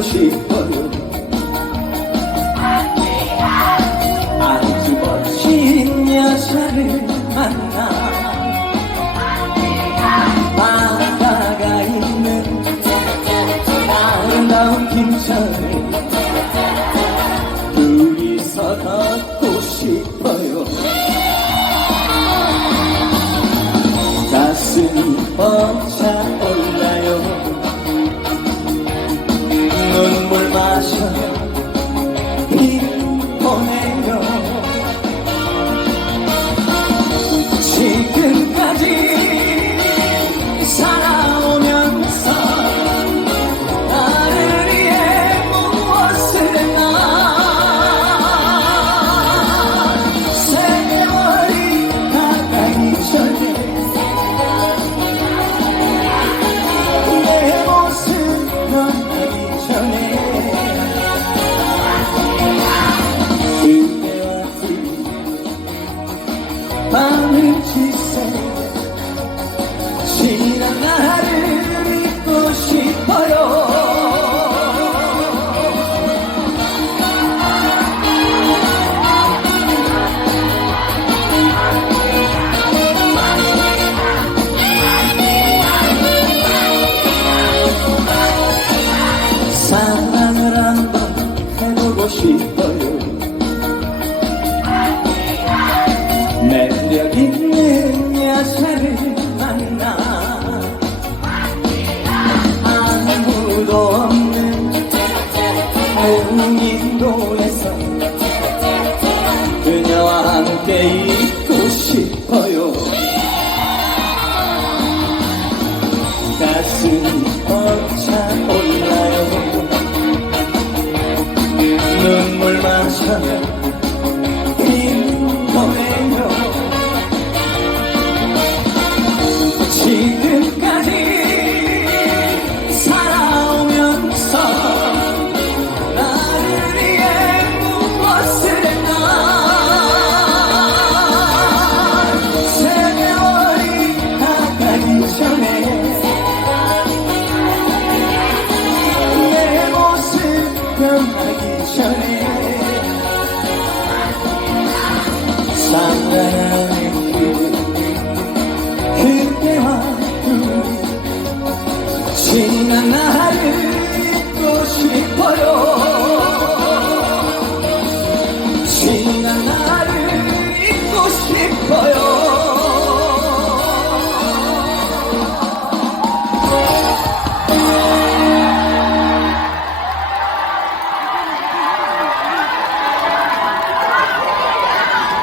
মানসিক ভালো 밤을 지새 지난 나를 믿고 싶어요. 사랑을 한번 해보고 싶어 함께 있고 싶어요. 가슴